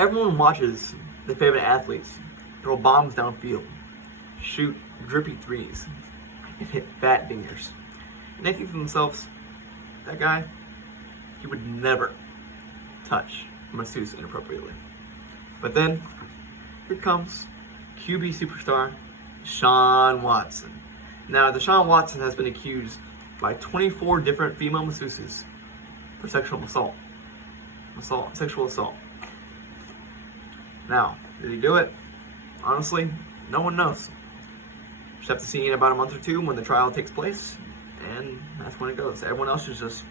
Everyone watches their favorite athletes throw bombs downfield, shoot drippy threes, and hit fat dingers. And they think to themselves, that guy, he would never touch a masseuse inappropriately. But then, here comes QB superstar Deshaun Watson. Now, Deshaun Watson has been accused by 24 different female masseuses for sexual assault. Sexual assault. Now, did he do it? Honestly, no one knows. Just have to see in about a month or two when the trial takes place, and that's when it goes. Everyone else is just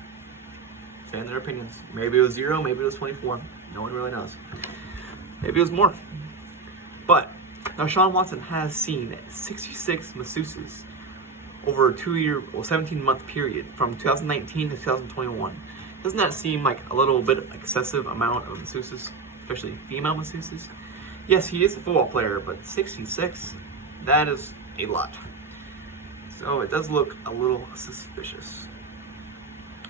saying their opinions. Maybe it was 0, maybe it was 24. No one really knows. Maybe it was more. But now Deshaun Watson has seen 66 masseuses over a 17-month period from 2019 to 2021. Doesn't that seem like a little bit excessive amount of masseuses, especially female masseuses? Yes, he is a football player, but 66, that is a lot. So it does look a little suspicious.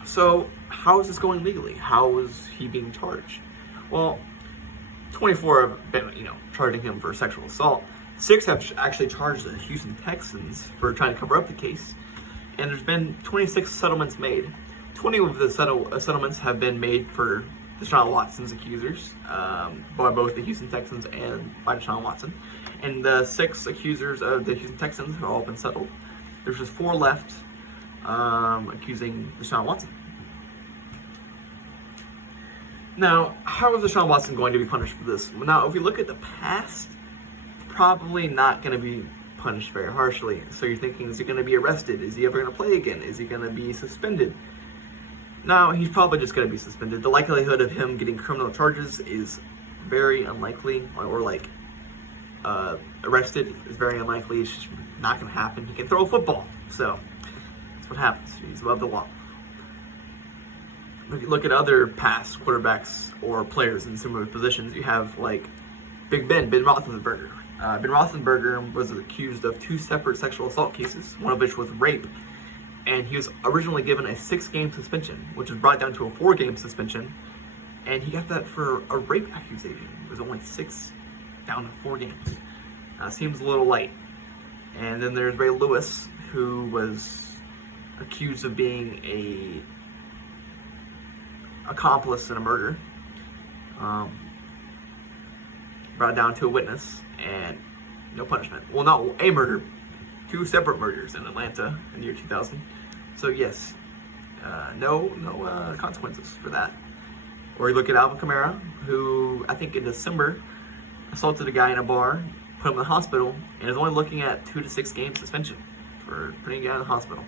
So how is this going legally? How is he being charged? Well, 24 have been, charging him for sexual assault. 6 have actually charged the Houston Texans for trying to cover up the case. And there's been 26 settlements made. 20 of the settlements have been made for Deshaun Watson's accusers, by both the Houston Texans and by Deshaun Watson. And the 6 accusers of the Houston Texans have all been settled. There's just 4 left accusing Deshaun Watson. Now, how is Deshaun Watson going to be punished for this? Now, if we look at the past, probably not going to be punished very harshly. So you're thinking, is he going to be arrested? Is he ever going to play again? Is he going to be suspended? No, he's probably just going to be suspended. The likelihood of him getting criminal charges is very unlikely, or arrested is very unlikely. It's just not going to happen. He can throw a football, so that's what happens. He's above the law. If you look at other past quarterbacks or players in similar positions, you have like Ben Roethlisberger. Ben Roethlisberger was accused of 2 separate sexual assault cases, one of which was rape. And he was originally given a 6-game suspension, which was brought down to a 4-game suspension. And he got that for a rape accusation. It was only 6 down to 4 games. Seems a little light. And then there's Ray Lewis, who was accused of being a accomplice in a murder. Brought down to a witness, and no punishment. Well, not a murder, 2 separate murders in Atlanta in the year 2000. So yes, no consequences for that. Or you look at Alvin Kamara, who I think in December assaulted a guy in a bar, put him in the hospital, and is only looking at 2 to 6 game suspension for putting a guy in the hospital.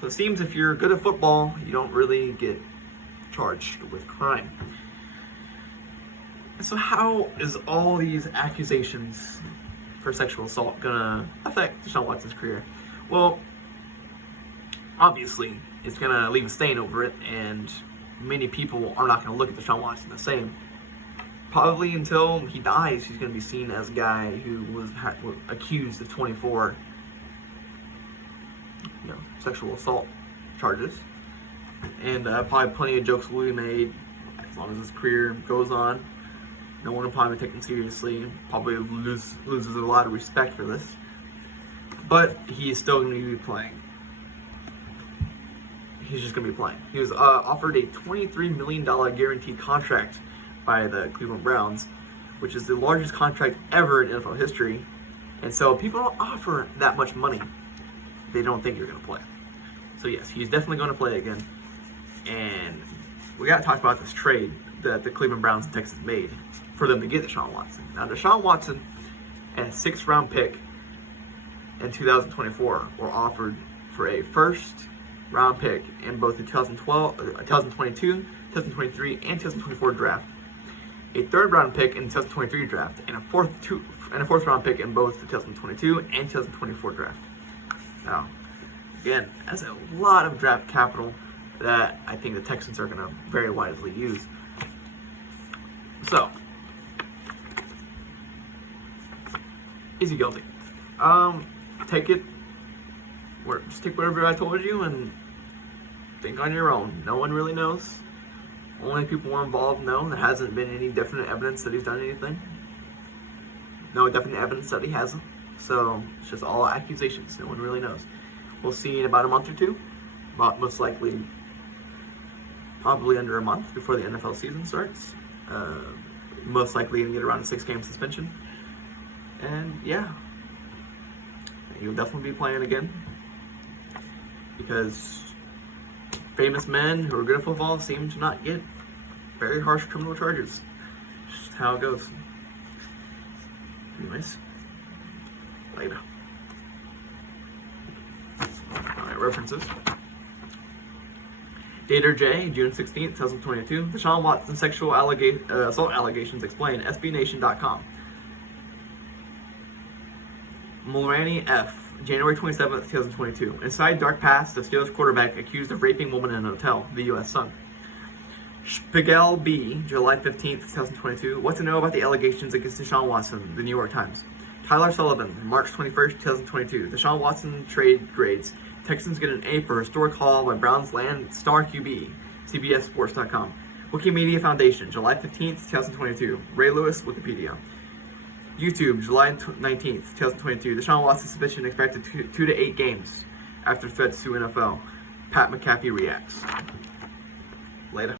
So it seems if you're good at football, you don't really get charged with crime. And so how is all these accusations for sexual assault gonna affect Deshaun Watson's career? Well, obviously, it's gonna leave a stain over it, and many people are not gonna look at Deshaun Watson the same. Probably until he dies, he's gonna be seen as a guy who was accused of 24, sexual assault charges, and probably plenty of jokes will be made as long as his career goes on. No one will probably take him seriously. Probably loses a lot of respect for this. But he is still going to be playing. He's just going to be playing. He was offered a $23 million guaranteed contract by the Cleveland Browns, which is the largest contract ever in NFL history. And so people don't offer that much money. They don't think you're going to play. So yes, he's definitely going to play again. And we got to talk about this trade that the Cleveland Browns and Texans made for them to get Deshaun Watson. Now, Deshaun Watson and a 6th-round pick in 2024 were offered for a 1st-round pick in both the 2022, 2023, and 2024 draft, a 3rd-round pick in the 2023 draft, and a 4th-round pick in both the 2022 and 2024 draft. Now, again, that's a lot of draft capital that I think the Texans are going to very wisely use. So, is he guilty? Take it, just take whatever I told you and think on your own. No one really knows. Only people who are involved know. There hasn't been any definite evidence that he's done anything. No definite evidence that he hasn't. So it's just all accusations. No one really knows. We'll see in about a month or two. Most likely, probably under a month before the NFL season starts. Most likely going to get around a 6-game suspension. And yeah, he'll definitely be playing again. Because famous men who are good at football seem to not get very harsh criminal charges. Just how it goes. Anyways, later. Alright, references. Dater J, June 16th, 2022. Deshaun Watson sexual assault allegations explained. SBNation.com. Mulroney F, January 27th, 2022. Inside dark past of Steelers quarterback accused of raping woman in a hotel. The U.S. Sun. Spiegel B, July 15th, 2022. What to know about the allegations against Deshaun Watson? The New York Times. Tyler Sullivan, March 21st, 2022. Deshaun Watson trade grades. Texans get an A for historic haul by Browns land star QB. CBSSports.com. Wikimedia Foundation, July 15th, 2022. Ray Lewis, Wikipedia. YouTube, July 19th, 2022. Deshaun Watson suspension expected 2 to 8 games after Fed sue NFL. Pat McAfee reacts. Later.